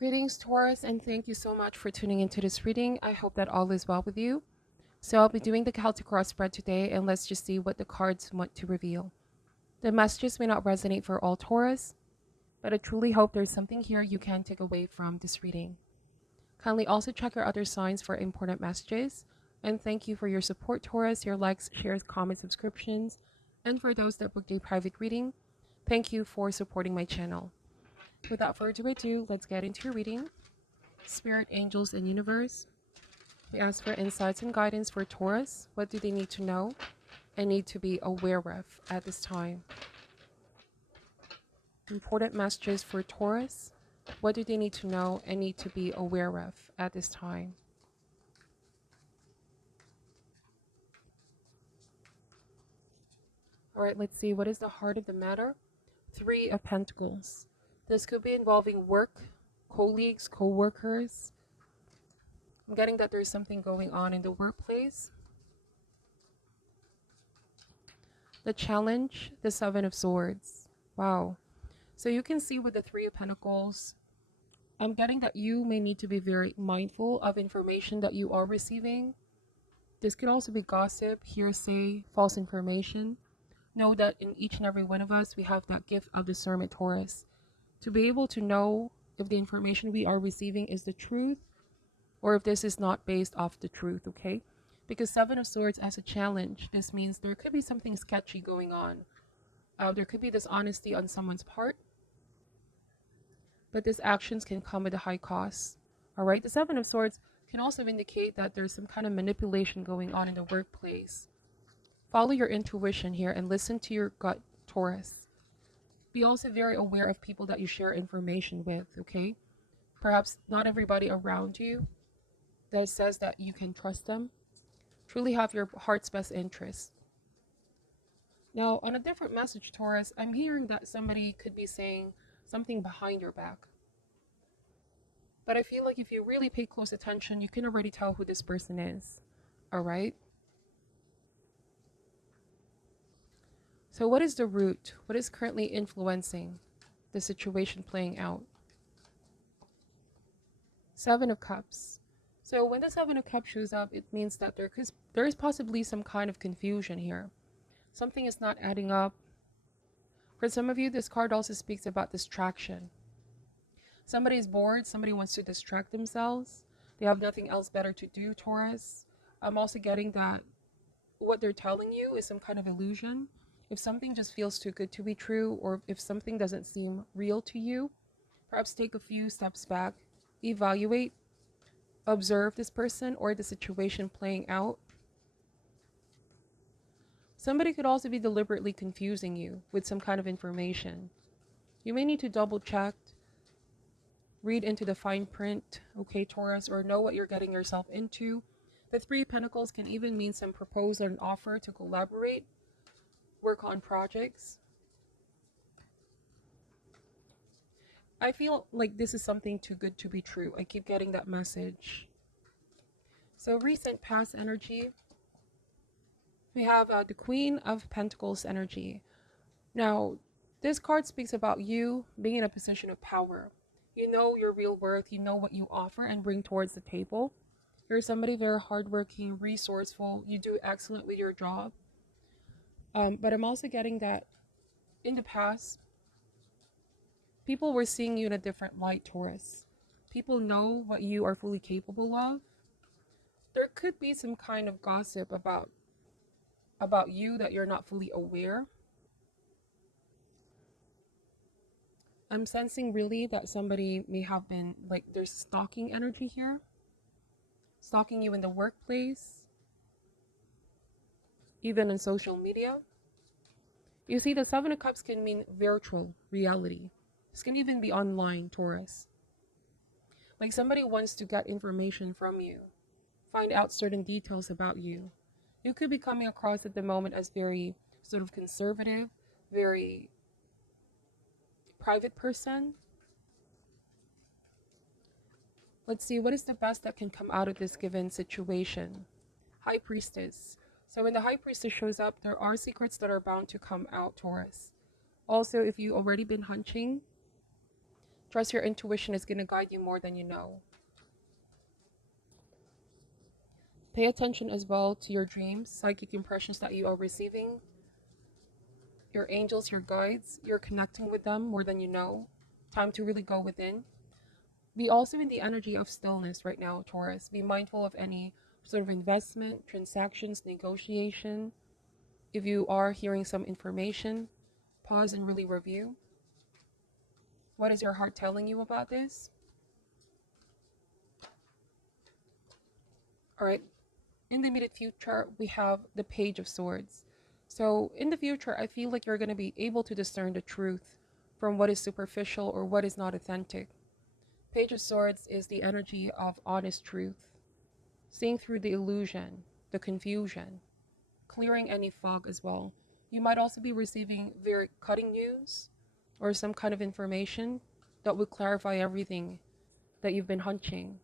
Greetings, Taurus, and thank you so much for tuning into this reading. I hope that all is well with you. So I'll be doing the Celtic cross spread today, and let's just see what the cards want to reveal. The messages may not resonate for all Taurus, but I truly hope there's something here you can take away from this reading. Kindly also check your other signs for important messages, and thank you for your support, Taurus, your likes, shares, comments, subscriptions, and for those that booked a private reading, thank you for supporting my channel. Without further ado, let's get into your reading. Spirit, angels, and universe, we ask for insights and guidance for Taurus. What do they need to know and need to be aware of at this time? Important messages for Taurus. What do they need to know and need to be aware of at this time? All right, let's see. What is the heart of the matter? Three of Pentacles. This could be involving work, colleagues, co-workers. I'm getting that there's something going on in the workplace. The challenge, the Seven of Swords. Wow. So you can see with the Three of Pentacles, I'm getting that you may need to be very mindful of information that you are receiving. This could also be gossip, hearsay, false information. Know that in each and every one of us, we have that gift of discernment, Taurus, to be able to know if the information we are receiving is the truth or if this is not based off the truth, okay? Because Seven of Swords as a challenge, this means there could be something sketchy going on. There could be dishonesty on someone's part, but these actions can come with a high cost. All right, the Seven of Swords can also indicate that there's some kind of manipulation going on in the workplace. Follow your intuition here and listen to your gut, Taurus. Be also very aware of people that you share information with, okay? Perhaps not everybody around you that says that you can trust them truly have your heart's best interest. Now, on a different message, Taurus, I'm hearing that somebody could be saying something behind your back. But I feel like if you really pay close attention, you can already tell who this person is. All right? So what is the root? What is currently influencing the situation playing out? Seven of Cups. So when the Seven of Cups shows up, it means that there is possibly some kind of confusion here. Something is not adding up. For some of you, this card also speaks about distraction. Somebody is bored. Somebody wants to distract themselves. They have nothing else better to do, Taurus. I'm also getting that what they're telling you is some kind of illusion. If something just feels too good to be true, or if something doesn't seem real to you, perhaps take a few steps back, evaluate, observe this person or the situation playing out. Somebody could also be deliberately confusing you with some kind of information. You may need to double check, read into the fine print, okay, Taurus, or know what you're getting yourself into. The Three of Pentacles can even mean some proposal and offer to collaborate, work on projects. I feel like this is something too good to be true. I keep getting that message. So recent past energy. We have the Queen of Pentacles energy. Now, this card speaks about you being in a position of power. You know your real worth. You know what you offer and bring towards the table. You're somebody very hardworking, resourceful. You do excellent with your job. But I'm also getting that in the past, people were seeing you in a different light, Taurus. People know what you are fully capable of. There could be some kind of gossip about you that you're not fully aware. I'm sensing really that somebody may have been, like, there's stalking energy here. Stalking you in the workplace. Even in social media. You see, the Seven of Cups can mean virtual reality. This can even be online, Taurus. Like somebody wants to get information from you. Find out certain details about you. You could be coming across at the moment as very sort of conservative, very private person. Let's see, what is the best that can come out of this given situation? High Priestess. So when the High Priestess shows up, there are secrets that are bound to come out, Taurus. Also, if you've already been hunching, Trust your intuition is going to guide you more than you know. Pay attention as well to your dreams, psychic impressions that you are receiving. Your angels, your guides, you're connecting with them more than you know. Time to really go within. Be also in the energy of stillness right now, Taurus. Be mindful of any sort of investment, transactions, negotiation. If you are hearing some information, pause and really review. What is your heart telling you about this? All right. In the immediate future, we have the Page of Swords. So in the future, I feel like you're going to be able to discern the truth from what is superficial or what is not authentic. Page of Swords is the energy of honest truth, seeing through the illusion, the confusion, clearing any fog as well. You might also be receiving very cutting news or some kind of information that will clarify everything that you've been hunching.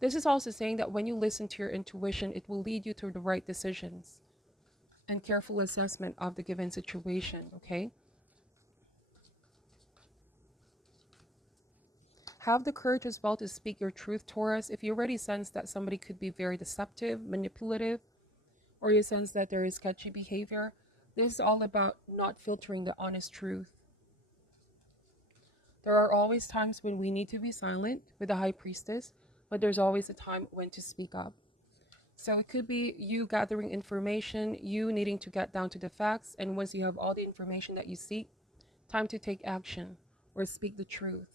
This is also saying that when you listen to your intuition, it will lead you to the right decisions and careful assessment of the given situation, okay? Have the courage as well to speak your truth, Taurus. If you already sense that somebody could be very deceptive, manipulative, or you sense that there is sketchy behavior, this is all about not filtering the honest truth. There are always times when we need to be silent with the High Priestess, but there's always a time when to speak up. So it could be you gathering information, you needing to get down to the facts, and once you have all the information that you seek, time to take action or speak the truth.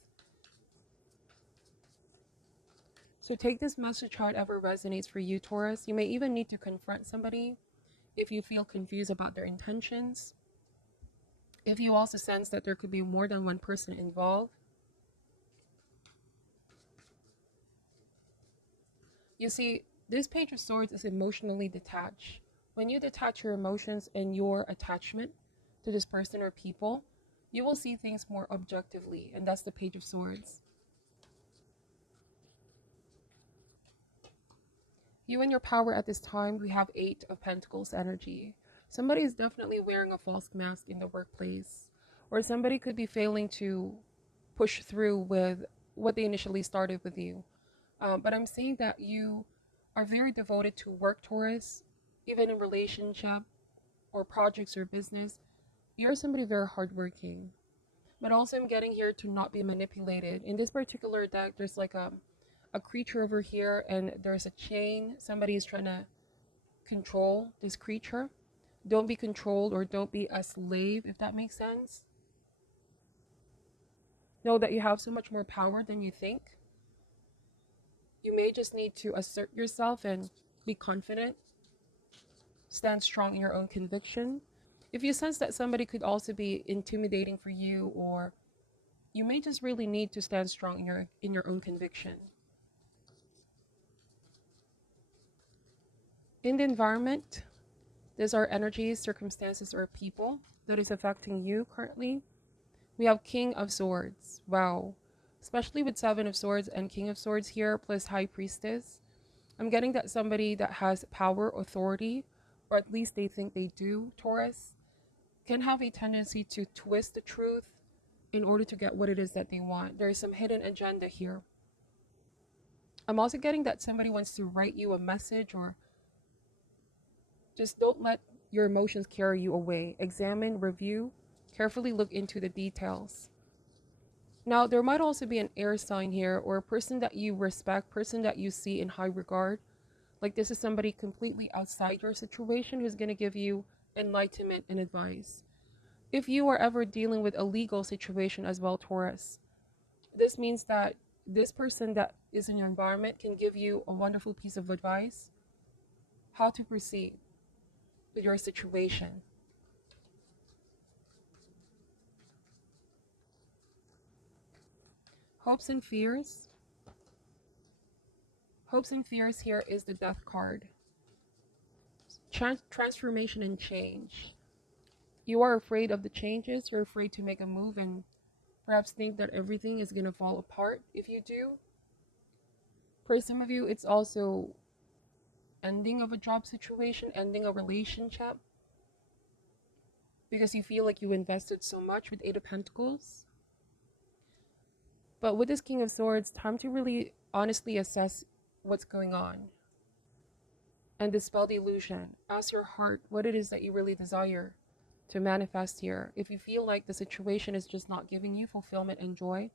So take this message however resonates for you, Taurus. You may even need to confront somebody if you feel confused about their intentions. If you also sense that there could be more than one person involved. You see, this Page of Swords is emotionally detached. When you detach your emotions and your attachment to this person or people, you will see things more objectively, and that's the Page of Swords. You and your power at this time, we have Eight of Pentacles energy. Somebody is definitely wearing a false mask in the workplace, or somebody could be failing to push through with what they initially started with you. But I'm saying that you are very devoted to work, Taurus, even in relationship or projects or business. You're somebody very hardworking. But also I'm getting here to not be manipulated. In this particular deck, there's like a creature over here and there's a chain. Somebody is trying to control this creature. Don't be controlled or don't be a slave, if that makes sense. Know that you have so much more power than you think. You may just need to assert yourself and be confident. Stand strong in your own conviction. If you sense that somebody could also be intimidating for you, or you may just really need to stand strong in your own conviction. In the environment, these are energies, circumstances, or people that is affecting you currently. We have King of Swords. Wow. Especially with Seven of Swords and King of Swords here, plus High Priestess. I'm getting that somebody that has power, authority, or at least they think they do, Taurus, can have a tendency to twist the truth in order to get what it is that they want. There is some hidden agenda here. I'm also getting that somebody wants to write you a message, or just don't let your emotions carry you away. Examine, review, carefully look into the details. Now, there might also be an air sign here, or a person that you respect, person that you see in high regard. Like this is somebody completely outside your situation who's going to give you enlightenment and advice. If you are ever dealing with a legal situation as well, Taurus, this means that this person that is in your environment can give you a wonderful piece of advice, how to proceed with your situation. Hopes and fears. Hopes and fears here is the Death card. Transformation and change. You are afraid of the changes. You're afraid to make a move and perhaps think that everything is going to fall apart if you do. For some of you, it's also ending of a job situation, ending a relationship, because you feel like you invested so much with Eight of Pentacles. But with this King of Swords, time to really honestly assess what's going on and dispel the illusion. Ask your heart what it is that you really desire to manifest here. If you feel like the situation is just not giving you fulfillment and joy,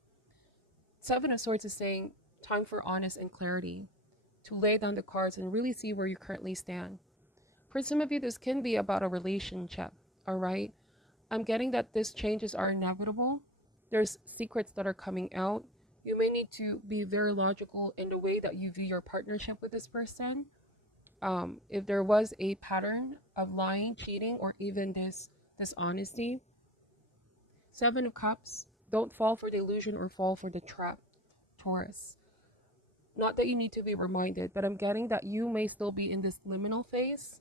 Seven of Swords is saying time for honest and clarity, to lay down the cards and really see where you currently stand. For some of you, this can be about a relationship, all right? I'm getting that these changes are inevitable. There's secrets that are coming out. You may need to be very logical in the way that you view your partnership with this person. If there was a pattern of lying, cheating, or even this dishonesty, Seven of Cups, don't fall for the illusion or fall for the trap, Taurus. Not that you need to be reminded, but I'm getting that you may still be in this liminal phase,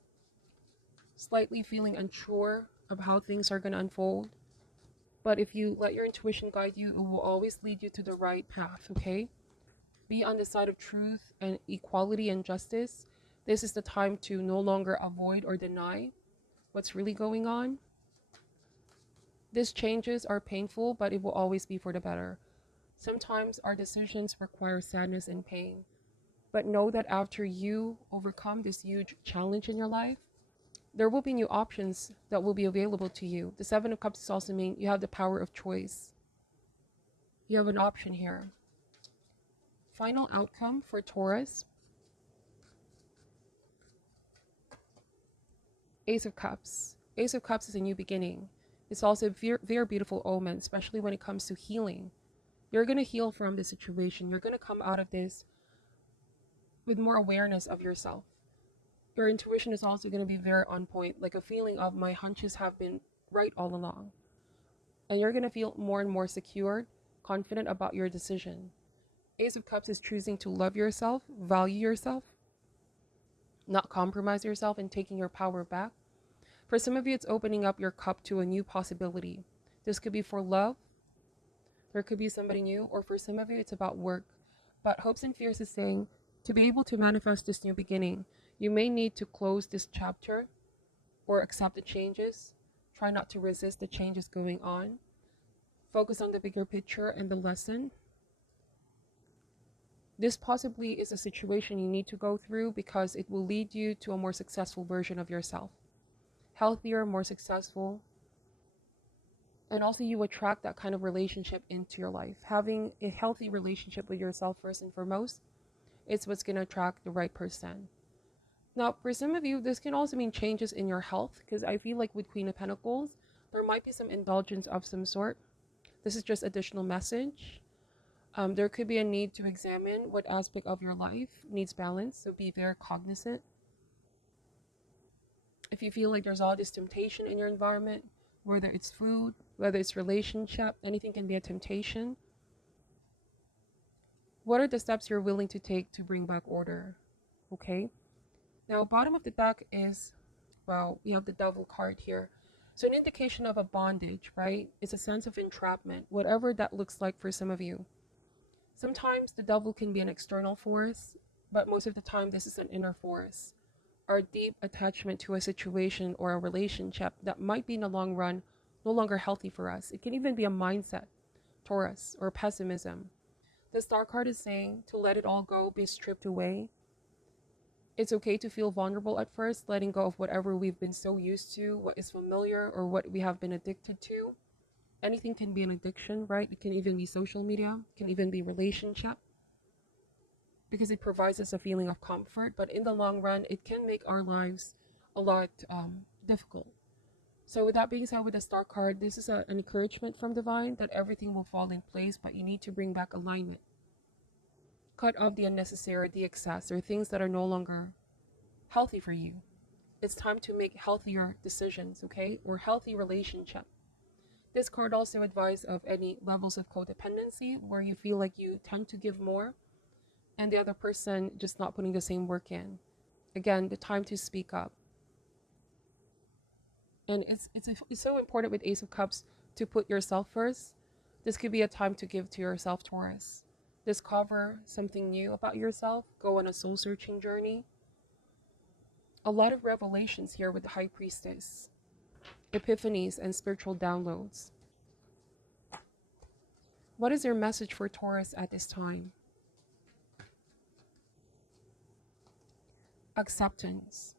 slightly feeling unsure of how things are going to unfold. But if you let your intuition guide you, it will always lead you to the right path, okay? Be on the side of truth and equality and justice. This is the time to no longer avoid or deny what's really going on. These changes are painful, but it will always be for the better. Sometimes our decisions require sadness and pain. But know that after you overcome this huge challenge in your life, there will be new options that will be available to you. The Seven of Cups is also mean you have the power of choice. You have an option here. Final outcome for Taurus. Ace of Cups. Ace of Cups is a new beginning. It's also a very, very beautiful omen, especially when it comes to healing. You're going to heal from this situation. You're going to come out of this with more awareness of yourself. Your intuition is also going to be very on point, like a feeling of my hunches have been right all along. And you're going to feel more and more secure, confident about your decision. Ace of Cups is choosing to love yourself, value yourself, not compromise yourself, and taking your power back. For some of you, it's opening up your cup to a new possibility. This could be for love. There could be somebody new, or for some of you, it's about work. But Hopes and Fears is saying, to be able to manifest this new beginning, you may need to close this chapter or accept the changes. Try not to resist the changes going on. Focus on the bigger picture and the lesson. This possibly is a situation you need to go through because it will lead you to a more successful version of yourself. Healthier, more successful. And also you attract that kind of relationship into your life. Having a healthy relationship with yourself first and foremost, it's what's going to attract the right person. Now, for some of you, this can also mean changes in your health, because I feel like with Queen of Pentacles, there might be some indulgence of some sort. This is just additional message. There could be a need to examine what aspect of your life needs balance, so be very cognizant. If you feel like there's all this temptation in your environment, whether it's food, whether it's relationship, anything can be a temptation. What are the steps you're willing to take to bring back order? Okay. Now, bottom of the deck is, well, we have the Devil card here. So an indication of a bondage, right? It's a sense of entrapment, whatever that looks like for some of you. Sometimes the devil can be an external force, but most of the time this is an inner force. Our deep attachment to a situation or a relationship that might be in the long run no longer healthy for us. It can even be a mindset, Taurus, or pessimism. The Star card is saying to let it all go, be stripped away. It's okay to feel vulnerable at first, letting go of whatever we've been so used to, what is familiar, or what we have been addicted to. Anything can be an addiction, right? It can even be social media, it can even be relationship, because it provides us a feeling of comfort, but in the long run, it can make our lives a lot difficult. So with that being said, with the Star card, this is an encouragement from Divine that everything will fall in place, but you need to bring back alignment. Cut off the unnecessary, the excess, or things that are no longer healthy for you. It's time to make healthier decisions, okay? Or healthy relationship. This card also advises of any levels of codependency where you feel like you tend to give more and the other person just not putting the same work in. Again, the time to speak up. And it's so important with Ace of Cups to put yourself first. This could be a time to give to yourself, Taurus. Discover something new about yourself. Go on a soul-searching journey. A lot of revelations here with the High Priestess. Epiphanies and spiritual downloads. What is your message for Taurus at this time? Acceptance.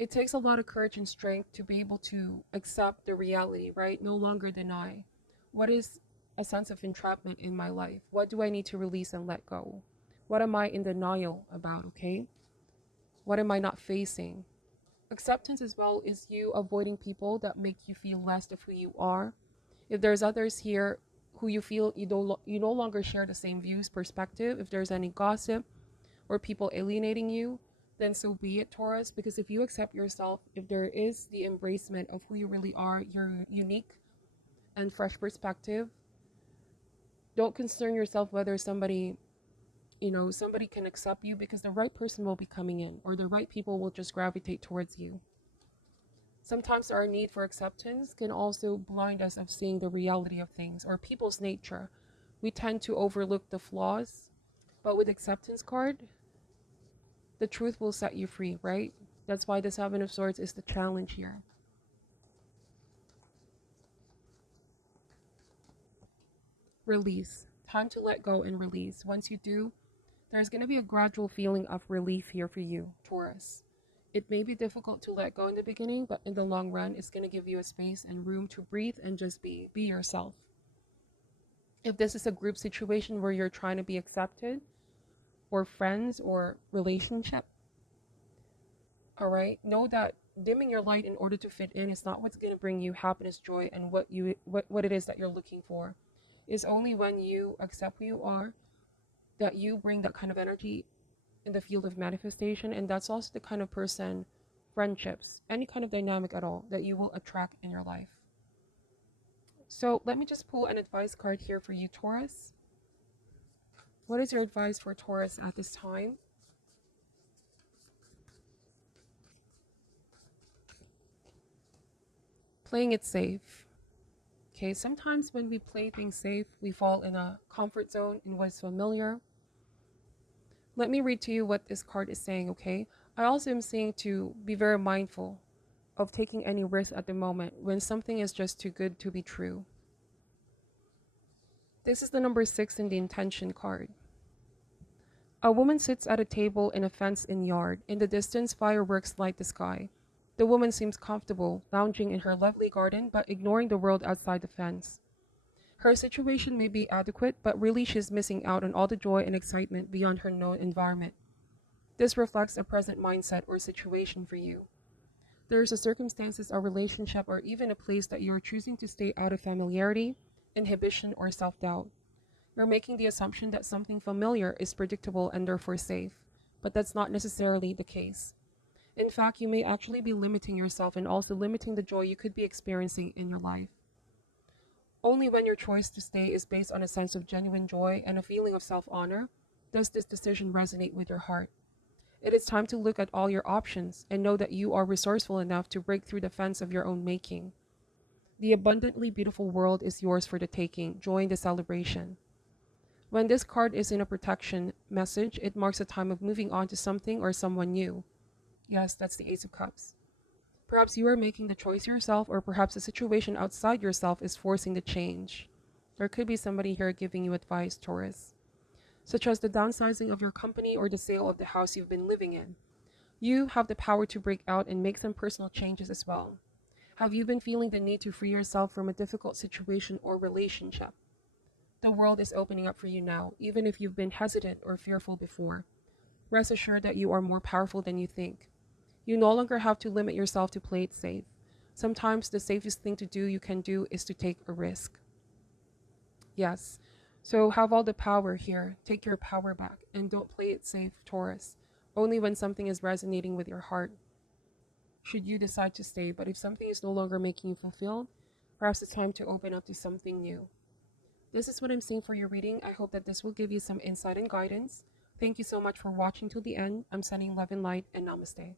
It takes a lot of courage and strength to be able to accept the reality, right? No longer deny. What is a sense of entrapment in my life? What do I need to release and let go? What am I in denial about, okay? What am I not facing? Acceptance as well is you avoiding people that make you feel less of who you are. If there's others here who you feel you no longer share the same views, perspective, if there's any gossip or people alienating you, then so be it, Taurus. Because if you accept yourself, if there is the embracement of who you really are, your unique and fresh perspective, don't concern yourself whether somebody can accept you, because the right person will be coming in, or the right people will just gravitate towards you. Sometimes our need for acceptance can also blind us of seeing the reality of things or people's nature. We tend to overlook the flaws, but with acceptance card, the truth will set you free, right? That's why the Seven of Swords is the challenge here. Release. Time to let go and release. Once you do, there's going to be a gradual feeling of relief here for you, Taurus. It may be difficult to let go in the beginning, but in the long run, it's going to give you a space and room to breathe and just be yourself. If this is a group situation where you're trying to be accepted, or friends or relationship, all right, know that dimming your light in order to fit in is not what's going to bring you happiness, joy, and what it is that you're looking for. It's only when you accept who you are that you bring that kind of energy in the field of manifestation. And that's also the kind of person, friendships, any kind of dynamic at all, that you will attract in your life. So let me just pull an advice card here for you, Taurus. What is your advice for Taurus at this time? Playing it safe. Okay, sometimes when we play things safe, we fall in a comfort zone in what is familiar. Let me read to you what this card is saying, okay? I also am saying to be very mindful of taking any risk at the moment when something is just too good to be true. This is the number 6 in the intention card. A woman sits at a table in a fenced-in yard. In the distance, fireworks light the sky. The woman seems comfortable, lounging in her lovely garden, but ignoring the world outside the fence. Her situation may be adequate, but really she's missing out on all the joy and excitement beyond her known environment. This reflects a present mindset or situation for you. There's a circumstances, a relationship, or even a place that you're choosing to stay out of familiarity, inhibition, or self-doubt. You're making the assumption that something familiar is predictable and therefore safe, but that's not necessarily the case. In fact, you may actually be limiting yourself and also limiting the joy you could be experiencing in your life. Only when your choice to stay is based on a sense of genuine joy and a feeling of self-honor does this decision resonate with your heart. It is time to look at all your options and know that you are resourceful enough to break through the fence of your own making. The abundantly beautiful world is yours for the taking. Join the celebration. When this card is in a protection message, it marks a time of moving on to something or someone new. Yes, that's the Ace of Cups. Perhaps you are making the choice yourself, or perhaps a situation outside yourself is forcing the change. There could be somebody here giving you advice, Taurus, such as the downsizing of your company or the sale of the house you've been living in. You have the power to break out and make some personal changes as well. Have you been feeling the need to free yourself from a difficult situation or relationship? The world is opening up for you now, even if you've been hesitant or fearful before. Rest assured that you are more powerful than you think. You no longer have to limit yourself to play it safe. Sometimes the safest thing to do you can do is to take a risk. Yes, so have all the power here. Take your power back and don't play it safe, Taurus. Only when something is resonating with your heart should you decide to stay. But if something is no longer making you fulfilled, perhaps it's time to open up to something new. This is what I'm seeing for your reading. I hope that this will give you some insight and guidance. Thank you so much for watching till the end. I'm sending love and light, and namaste.